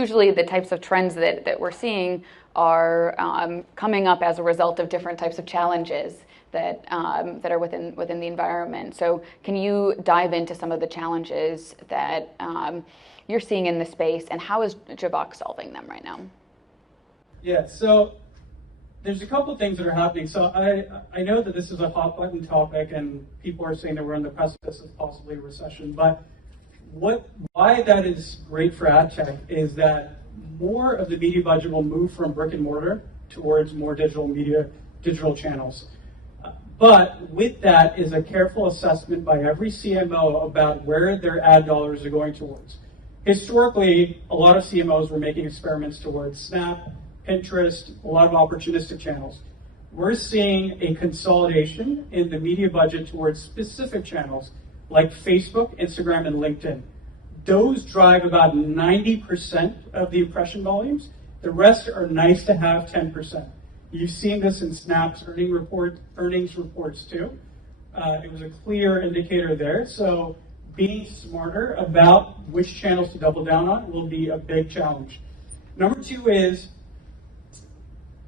usually the types of trends that we're seeing are coming up as a result of different types of challenges that that are within the environment. So can you dive into some of the challenges that you're seeing in the space, and how is Javox solving them right now? Yeah, so there's a couple of things that are happening. So I know that this is a hot button topic, and people are saying that we're on the precipice of possibly a recession. But why that is great for ad tech is that more of the media budget will move from brick and mortar towards more digital channels. But with that is a careful assessment by every CMO about where their ad dollars are going towards. Historically, a lot of CMOs were making experiments towards Snap, Pinterest, a lot of opportunistic channels. We're seeing a consolidation in the media budget towards specific channels like Facebook, Instagram, and LinkedIn. Those drive about 90% of the impression volumes. The rest are nice to have 10%. You've seen this in Snap's earnings reports too. It was a clear indicator there. So being smarter about which channels to double down on will be a big challenge. Number two is,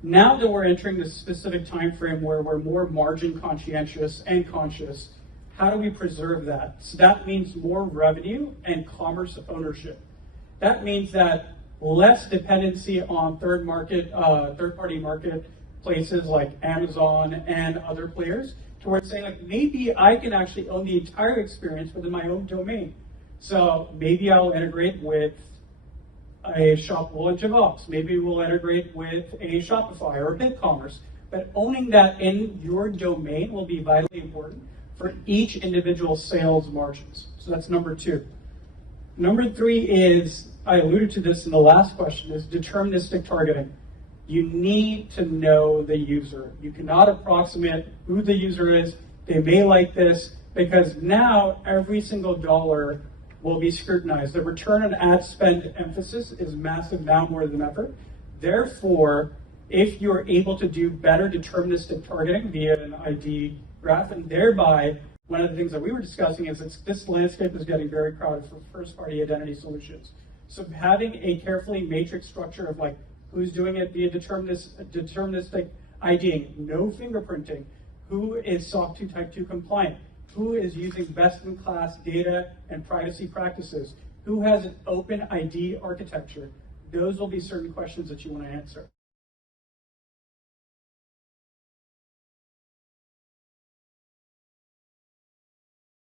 now that we're entering this specific time frame where we're more margin conscientious and conscious, how do we preserve that? So that means more revenue and commerce ownership. That means that less dependency on third-party marketplaces like Amazon and other players, towards saying, like, maybe I can actually own the entire experience within my own domain. So maybe I'll integrate with a Shoppable and Javox. Maybe we'll integrate with a Shopify or a BigCommerce. But owning that in your domain will be vitally important for each individual sales margins. So that's number two. Number three is, I alluded to this in the last question, is deterministic targeting. You need to know the user. You cannot approximate who the user is. They may like this, because now every single dollar will be scrutinized. The return on ad spend emphasis is massive now more than ever. Therefore, if you're able to do better deterministic targeting via an ID graph, and thereby, one of the things that we were discussing is this landscape is getting very crowded for first-party identity solutions. So having a carefully matrix structure of like who's doing it via deterministic IDing, no fingerprinting, who is SOC 2 Type 2 compliant, who is using best-in-class data and privacy practices, who has an open ID architecture. Those will be certain questions that you want to answer.